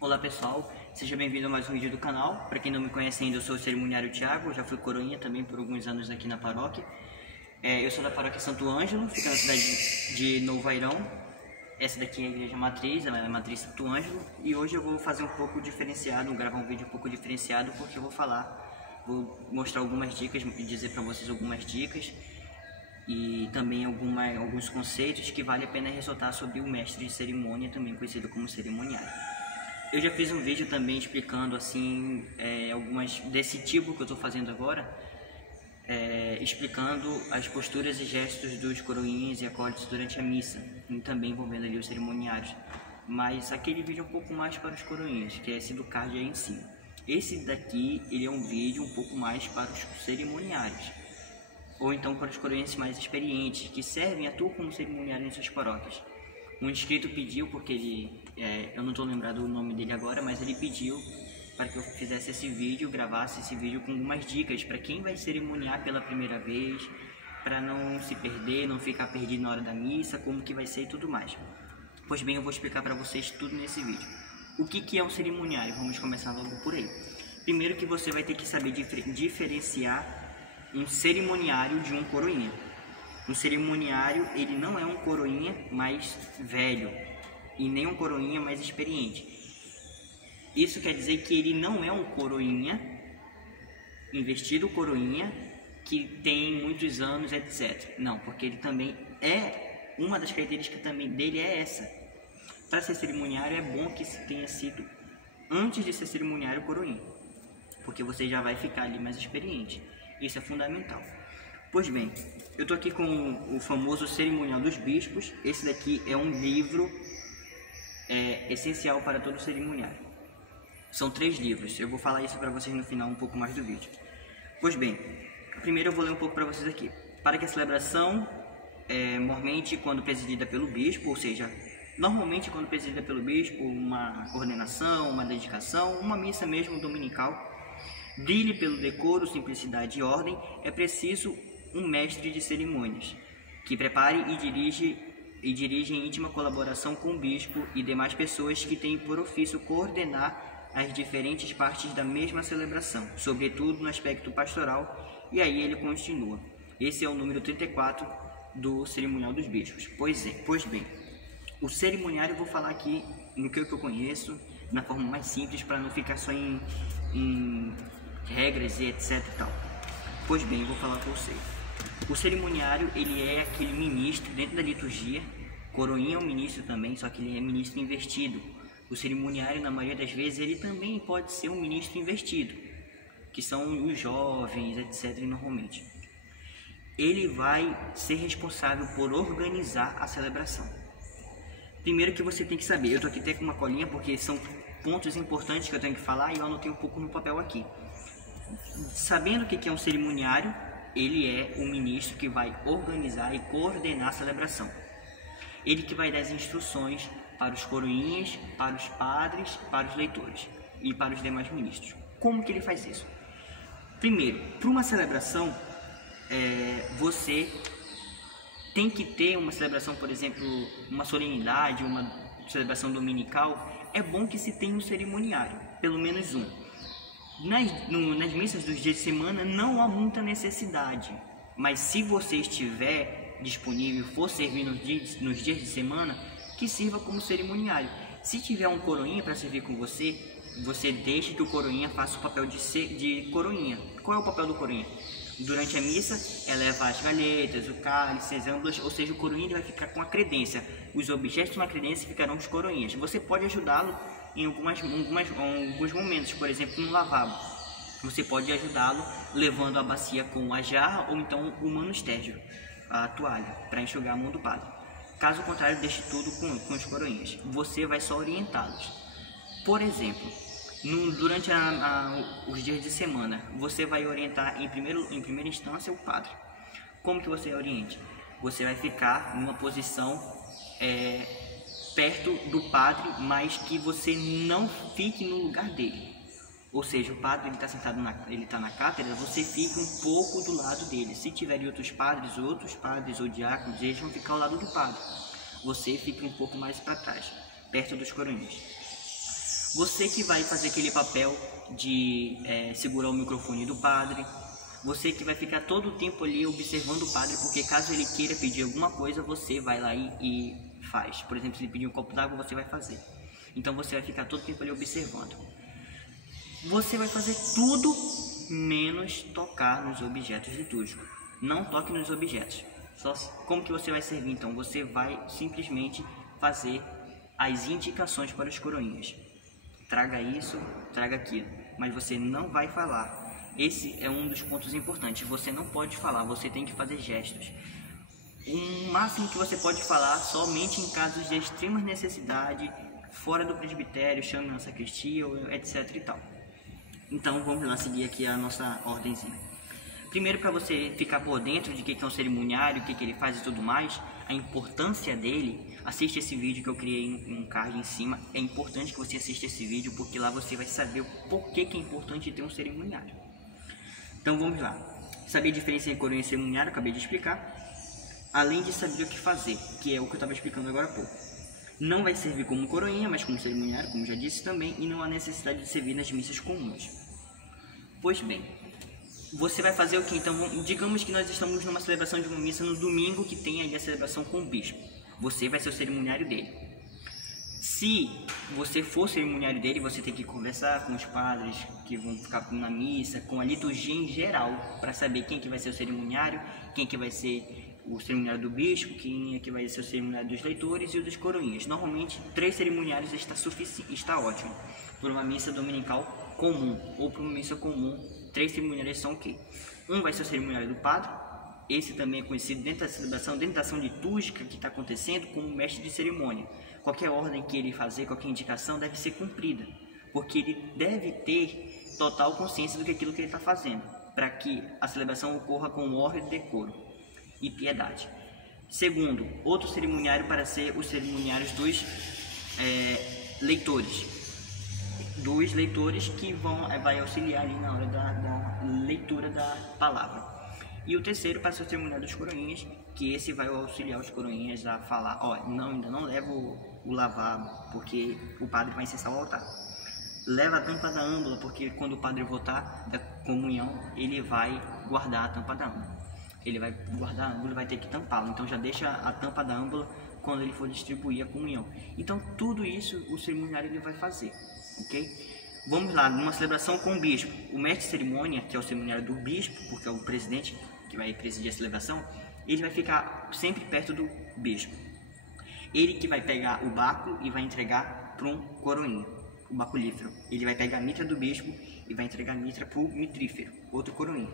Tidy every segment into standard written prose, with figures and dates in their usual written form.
Olá pessoal, seja bem-vindo a mais um vídeo do canal. Para quem não me conhece ainda, eu sou o cerimoniário Thiago, já fui coroinha também por alguns anos aqui na paróquia. Eu sou da paróquia Santo Ângelo, fica na cidade de Novo Airão. Essa daqui é a igreja matriz, ela é a matriz Santo Ângelo. E hoje eu vou fazer um pouco diferenciado, gravar um vídeo um pouco diferenciado, porque eu vou mostrar algumas dicas, dizer para vocês algumas dicas e também alguns conceitos que vale a pena ressaltar sobre o mestre de cerimônia, também conhecido como cerimoniário. Eu já fiz um vídeo também explicando assim algumas desse tipo que eu estou fazendo agora, explicando as posturas e gestos dos coroinhas e acólitos durante a missa, e também envolvendo ali os cerimoniários. Mas aquele vídeo é um pouco mais para os coroinhas, que é esse do card aí em cima. Esse daqui, ele é um vídeo um pouco mais para os cerimoniários, ou então para os coroinhas mais experientes, que atuam como cerimoniários em suas paróquias. Um inscrito pediu, porque eu não estou lembrado o nome dele agora, mas ele pediu para que eu fizesse esse vídeo, gravasse esse vídeo com algumas dicas para quem vai cerimoniar pela primeira vez, para não se perder, não ficar perdido na hora da missa, como que vai ser e tudo mais. Pois bem, eu vou explicar para vocês tudo nesse vídeo. O que é um cerimoniário? Vamos começar logo por aí. Primeiro que você vai ter que saber diferenciar um cerimoniário de um coroinha. Um cerimoniário, ele não é um coroinha mais velho e nem um coroinha mais experiente. Isso quer dizer que ele não é um coroinha, investido coroinha, que tem muitos anos, etc. Não, porque ele também uma das características também dele é essa. Para ser cerimoniário é bom que se tenha sido, antes de ser cerimoniário, coroinha, porque você já vai ficar ali mais experiente. Isso é fundamental. Pois bem, eu estou aqui com o famoso Cerimonial dos Bispos. Esse daqui é um livro essencial para todo cerimoniário. São 3 livros, eu vou falar isso para vocês no final um pouco mais do vídeo. Pois bem, primeiro eu vou ler um pouco para vocês aqui. Para que a celebração, normalmente quando presidida pelo bispo, ou seja, normalmente quando presidida pelo bispo, uma ordenação, uma dedicação, uma missa mesmo dominical, brilhe pelo decoro, simplicidade e ordem, é preciso um mestre de cerimônias, que prepare e dirige em íntima colaboração com o bispo e demais pessoas que têm por ofício coordenar as diferentes partes da mesma celebração, sobretudo no aspecto pastoral. E aí ele continua. Esse é o número 34 do Cerimonial dos Bispos. Pois bem, o cerimoniário eu vou falar aqui no que eu conheço, na forma mais simples, para não ficar só em regras e etc e tal. Pois bem, eu vou falar com você. O cerimoniário, ele é aquele ministro dentro da liturgia. Coroinha é um ministro também, só que ele é ministro investido. O cerimoniário, na maioria das vezes, ele também pode ser um ministro investido, que são os jovens, etc, normalmente. Ele vai ser responsável por organizar a celebração. Primeiro que você tem que saber, eu estou aqui até com uma colinha porque são pontos importantes que eu tenho que falar e eu anotei um pouco no papel aqui. Sabendo o que é um cerimoniário, ele é o ministro que vai organizar e coordenar a celebração. Ele que vai dar as instruções para os coroinhas, para os padres, para os leitores e para os demais ministros. Como que ele faz isso? Primeiro, para uma celebração, você tem que ter uma celebração, por exemplo, uma solenidade, uma celebração dominical. É bom que se tenha um cerimoniário, pelo menos um. Nas missas dos dias de semana não há muita necessidade, mas se você estiver disponível e for servir nos dias de semana, que sirva como cerimoniário. Se tiver um coroinha para servir com você, você deixa que o coroinha faça o papel de coroinha. Qual é o papel do coroinha? Durante a missa, é levar as galhetas, o cálice, as âmbulas, ou seja, o coroinha vai ficar com a credência. Os objetos na credência ficarão os coroinhas. Você pode ajudá-lo em alguns momentos, por exemplo, no lavabo. Você pode ajudá-lo levando a bacia com a jarra ou então o manustérgio, a toalha, para enxugar a mão do padre. Caso contrário, deixe tudo com os coroinhas. Você vai só orientá-los. Por exemplo, durante os dias de semana, você vai orientar em primeira instância o padre. Como que você oriente? Você vai ficar numa posição perto do padre, mas que você não fique no lugar dele. Ou seja, o padre está sentado na cátedra, você fica um pouco do lado dele. Se tiverem outros padres ou diáconos, eles vão ficar ao lado do padre. Você fica um pouco mais para trás, perto dos coroinhas. Você que vai fazer aquele papel de segurar o microfone do padre, você que vai ficar todo o tempo ali observando o padre, porque caso ele queira pedir alguma coisa, você vai lá e faz. Por exemplo, se ele pedir um copo d'água, você vai fazer. Então você vai ficar todo o tempo ali observando. Você vai fazer tudo menos tocar nos objetos litúrgicos. Não toque nos objetos. Só como que você vai servir então? Você vai simplesmente fazer as indicações para os coroinhas. Traga isso, traga aquilo. Mas você não vai falar. Esse é um dos pontos importantes. Você não pode falar, você tem que fazer gestos. O máximo que você pode falar somente em casos de extrema necessidade, fora do presbitério, chame na sacristia, etc e tal. Então vamos lá seguir aqui a nossa ordenzinha. Primeiro, para você ficar por dentro de o que é um cerimoniário, o que ele faz e tudo mais, a importância dele, assiste esse vídeo que eu criei um card em cima. É importante que você assista esse vídeo, porque lá você vai saber o porquê que é importante ter um cerimoniário. Então vamos lá. Saber a diferença entre coroinha e cerimoniário, acabei de explicar. Além de saber o que fazer, que é o que eu estava explicando agora há pouco. Não vai servir como coroinha, mas como cerimoniário, como já disse também, e não há necessidade de servir nas missas comuns. Pois bem, você vai fazer o que? Então, digamos que nós estamos numa celebração de uma missa no domingo que tem aí a celebração com o bispo. Você vai ser o cerimoniário dele. Se você for cerimoniário dele, você tem que conversar com os padres que vão ficar na missa, com a liturgia em geral, para saber quem que vai ser o cerimoniário, quem que vai ser o cerimoniário do bispo, quem é que vai ser o cerimoniário dos leitores e o dos coroinhas. Normalmente, 3 cerimoniários está ótimo. Por uma missa dominical comum, ou para uma missa comum, 3 cerimoniários são o quê? Um vai ser o cerimoniário do padre, esse também é conhecido dentro da celebração, dentro da ação litúrgica que está acontecendo, como mestre de cerimônia. Qualquer ordem que ele fazer, qualquer indicação deve ser cumprida, porque ele deve ter total consciência do que aquilo que ele está fazendo, para que a celebração ocorra com ordem, decoro e piedade. Segundo, outro cerimoniário para ser os cerimoniários dos leitores. Dos leitores que vai auxiliar ali na hora da leitura da palavra. E o terceiro para ser o cerimoniário dos coroinhas, que esse vai auxiliar os coroinhas a falar, ainda não levo o lavabo, porque o padre vai incensar o altar. Leva a tampa da âmbula, porque quando o padre voltar da comunhão, ele vai guardar a tampa da âmbula. Ele vai guardar a âmbula e vai ter que tampá-la. Então já deixa a tampa da âmbula quando ele for distribuir a comunhão. Então tudo isso o cerimoniário ele vai fazer, ok? Vamos lá, numa celebração com o bispo. O mestre de cerimônia, que é o cerimoniário do bispo, porque é o presidente que vai presidir a celebração, ele vai ficar sempre perto do bispo. Ele que vai pegar o báculo e vai entregar para um coroinha, o baculífero. Ele vai pegar a mitra do bispo e vai entregar a mitra para o mitrífero, outro coroinha.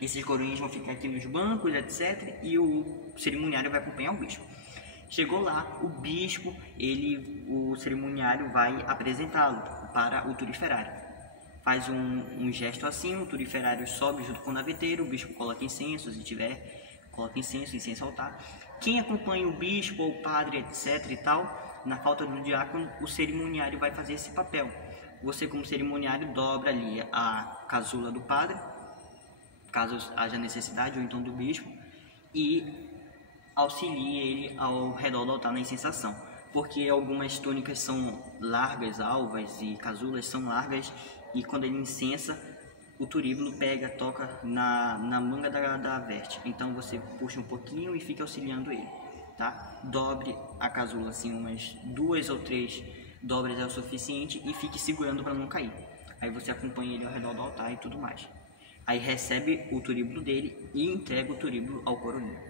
Esses coroinhas vão ficar aqui nos bancos, etc. E o cerimoniário vai acompanhar o bispo. Chegou lá, o bispo, o cerimoniário vai apresentá-lo para o turiferário. Faz um gesto assim, o turiferário sobe junto com o naveteiro, o bispo coloca incenso, se tiver, coloca incenso ao altar. Quem acompanha o bispo ou o padre, etc. e tal, na falta do diácono, o cerimoniário vai fazer esse papel. Você, como cerimoniário, dobra ali a casula do padre, caso haja necessidade, ou então do bispo, e auxilie ele ao redor do altar na incensação, porque algumas túnicas são largas, alvas, e casulas são largas, e quando ele incensa, o turíbulo toca na manga da veste. Então você puxa um pouquinho e fica auxiliando ele, tá? Dobre a casula assim, umas 2 ou 3 dobras é o suficiente, e fique segurando para não cair. Aí você acompanha ele ao redor do altar e tudo mais. Aí recebe o turíbulo dele e entrega o turíbulo ao coroinha.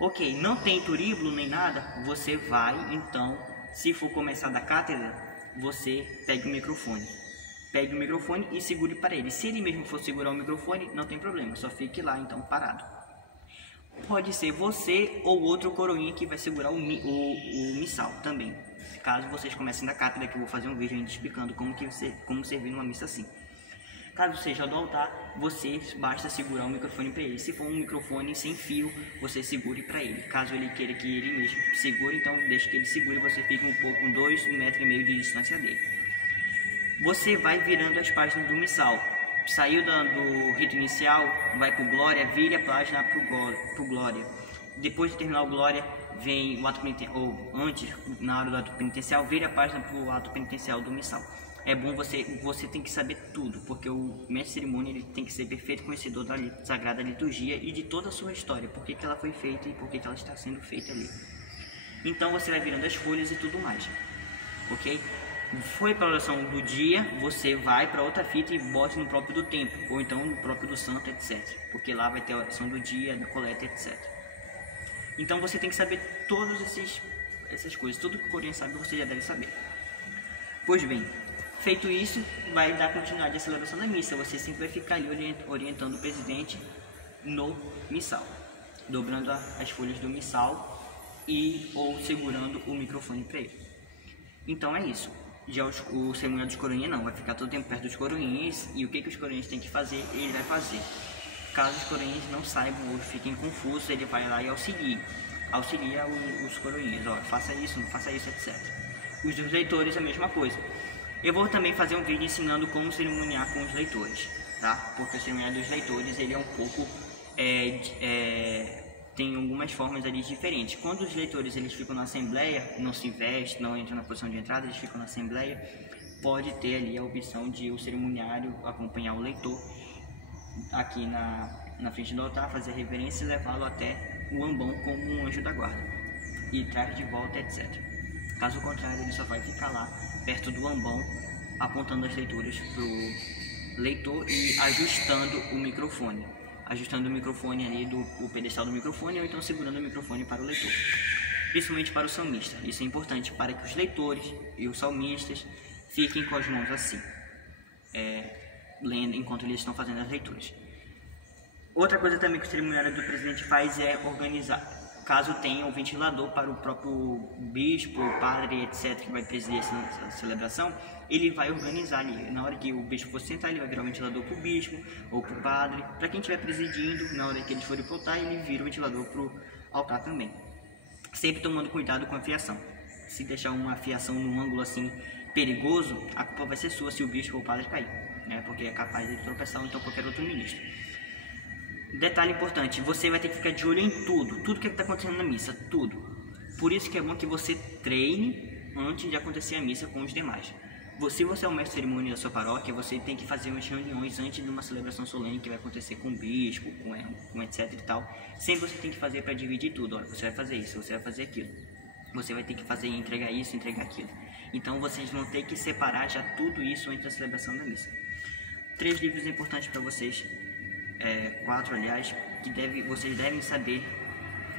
Ok, não tem turíbulo nem nada, você vai, então, se for começar da cátedra, você pega o microfone. Pegue o microfone e segure para ele. Se ele mesmo for segurar o microfone, não tem problema, só fique lá, então, parado. Pode ser você ou outro coroinha que vai segurar o missal também. Caso vocês comecem da cátedra, que eu vou fazer um vídeo ainda explicando como servir numa missa assim. Caso seja do altar, você basta segurar o microfone para ele. Se for um microfone sem fio, você segure para ele. Caso ele queira que ele mesmo segure, então deixe que ele segure, você fica um pouco, 1,5 metros de distância dele. Você vai virando as páginas do missal. Saiu do rito inicial, vai para o Glória, vire a página para o Glória. Depois de terminar o Glória, vem o ato penitencial, ou antes, na hora do ato penitencial, vire a página para o ato penitencial do missal. É bom você tem que saber tudo, porque o mestre de cerimônia ele tem que ser perfeito conhecedor da Sagrada Liturgia e de toda a sua história, por que ela foi feita e por que ela está sendo feita ali. Então você vai virando as folhas e tudo mais, ok? Foi para a oração do dia, você vai para outra fita e bota no próprio do tempo, ou então no próprio do santo, etc. Porque lá vai ter a oração do dia, da coleta, etc. Então você tem que saber todas essas coisas, tudo que o coroinha sabe você já deve saber. Pois bem, feito isso, vai dar continuidade à celebração da missa. Você sempre vai ficar ali orientando o presidente no missal, dobrando as folhas do missal ou segurando o microfone para ele. Então é isso. Já o cerimonial dos coroinhas não, vai ficar todo tempo perto dos coroinhas e o que os coroinhas têm que fazer, ele vai fazer. Caso os coroinhas não saibam ou fiquem confusos, ele vai lá e auxilia os coroinhas, ó, faça isso, não faça isso, etc. Os dos leitores a mesma coisa. Eu vou também fazer um vídeo ensinando como cerimoniar com os leitores, tá? Porque o cerimonial dos leitores ele é um pouco tem algumas formas ali diferentes. Quando os leitores eles ficam na assembleia, não se vestem, não entram na posição de entrada, eles ficam na assembleia, pode ter ali a opção de o cerimoniário acompanhar o leitor aqui na frente do altar, fazer reverência e levá-lo até o ambão como um anjo da guarda e traz de volta, etc. Caso contrário, ele só vai ficar lá perto do ambão apontando as leituras para o leitor e ajustando o microfone ali o pedestal do microfone, ou então segurando o microfone para o leitor, principalmente para o salmista. Isso é importante para que os leitores e os salmistas fiquem com as mãos assim, lendo enquanto eles estão fazendo as leituras. Outra coisa também que o cerimoniário do presidente faz é organizar, caso tenha um ventilador para o próprio bispo, padre, etc., que vai presidir essa celebração, ele vai organizar ali. Na hora que o bispo for sentar, ele vai virar o ventilador para o bispo ou para o padre. Para quem estiver presidindo, na hora que eles forem voltar, ele vira o ventilador para o altar também. Sempre tomando cuidado com a fiação. Se deixar uma fiação num ângulo assim perigoso, a culpa vai ser sua se o bispo ou o padre cair, né? Porque é capaz de tropeçar ou então qualquer outro ministro. Detalhe importante, você vai ter que ficar de olho em tudo que está acontecendo na missa, tudo. Por isso que é bom que você treine antes de acontecer a missa com os demais. Se você é o mestre de cerimônia da sua paróquia, você tem que fazer umas reuniões antes de uma celebração solene que vai acontecer com o bispo, com etc e tal. Sempre você tem que fazer para dividir tudo. Olha, você vai fazer isso, você vai fazer aquilo. Você vai ter que fazer entregar isso, entregar aquilo. Então vocês vão ter que separar já tudo isso antes da celebração da missa. 3 livros importantes para vocês, 4 aliás, que vocês devem saber,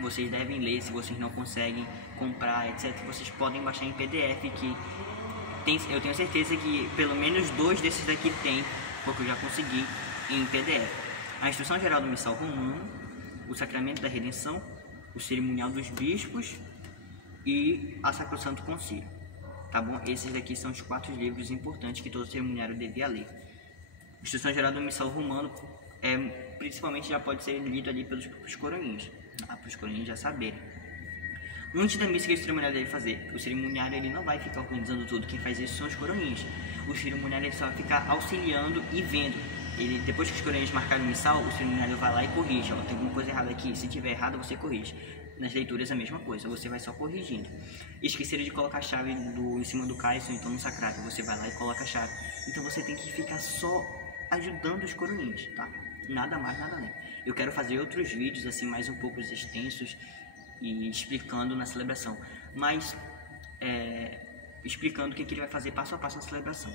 vocês devem ler se vocês não conseguem comprar, etc. Vocês podem baixar em PDF que eu tenho certeza que pelo menos 2 desses daqui tem, porque eu já consegui em PDF. A Instrução Geral do Missal Romano, o Sacramento da Redenção, o Cerimonial dos Bispos e a Sacrosanto Concílio. Tá bom? Esses daqui são os 4 livros importantes que todo cerimoniário devia ler. A Instrução Geral do Missal Romano principalmente já pode ser lido ali pelos coroinhas, para os coroinhas já saberem. Antes da missa que o cerimoniário deve fazer, o cerimoniário ele não vai ficar organizando tudo, quem faz isso são os coroinhas. O cerimoniário ele só vai ficar auxiliando e vendo. Depois que os coroinhas marcarem o missal, o cerimoniário vai lá e corrige. Ó, tem alguma coisa errada aqui, se tiver errado você corrige. Nas leituras a mesma coisa, você vai só corrigindo. Esqueceram de colocar a chave em cima do cálice ou então no sacrário, você vai lá e coloca a chave. Então você tem que ficar só ajudando os coroinhas, tá? Nada mais, nada além. Eu quero fazer outros vídeos assim mais um pouco extensos e explicando na celebração, mas explicando o que ele vai fazer passo a passo na celebração.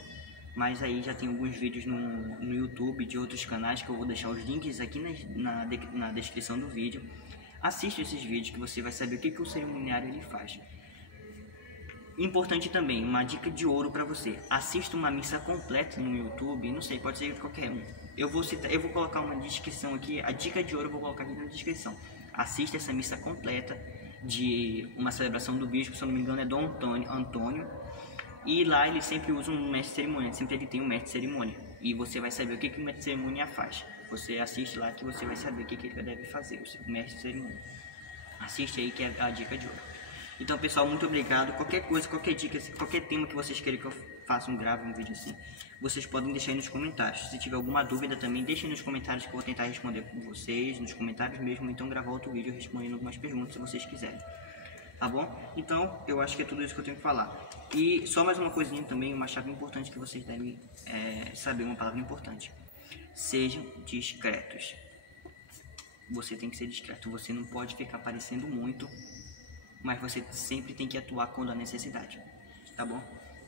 Mas aí já tem alguns vídeos no YouTube de outros canais que eu vou deixar os links aqui na descrição do vídeo. Assiste esses vídeos que você vai saber o que o cerimoniário ele faz. Importante também, uma dica de ouro para você. Assista uma missa completa no YouTube, não sei, pode ser qualquer um. Eu vou colocar uma descrição aqui, a dica de ouro eu vou colocar aqui na descrição. Assista essa missa completa de uma celebração do bispo, se eu não me engano é Dom Antônio. E lá ele sempre usa um mestre de cerimônia, sempre ele tem um mestre de cerimônia. E você vai saber o que o mestre de cerimônia faz. Você assiste lá que você vai saber o que ele deve fazer, o mestre de cerimônia. Assiste aí que é a dica de ouro. Então pessoal, muito obrigado. Qualquer coisa, qualquer dica, qualquer tema que vocês queiram que eu faça grave um vídeo assim, vocês podem deixar aí nos comentários. Se tiver alguma dúvida também, deixem nos comentários que eu vou tentar responder com vocês, nos comentários mesmo, então gravar outro vídeo respondendo algumas perguntas se vocês quiserem. tá bom? Então, eu acho que é tudo isso que eu tenho que falar. E só mais uma coisinha também, uma chave importante que vocês devem saber, uma palavra importante. Sejam discretos. Você tem que ser discreto, você não pode ficar aparecendo muito, mas você sempre tem que atuar quando há necessidade, tá bom?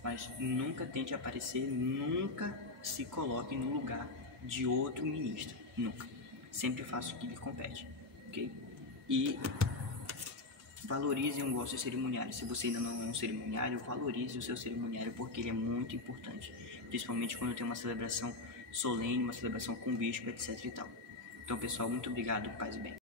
Mas nunca tente aparecer, nunca se coloque no lugar de outro ministro, nunca. Sempre faça o que lhe compete, ok? E valorize um vosso cerimoniário. Se você ainda não é um cerimoniário, valorize o seu cerimoniário, porque ele é muito importante, principalmente quando tem uma celebração solene, uma celebração com o bispo, etc e tal. Então, pessoal, muito obrigado, paz e bem.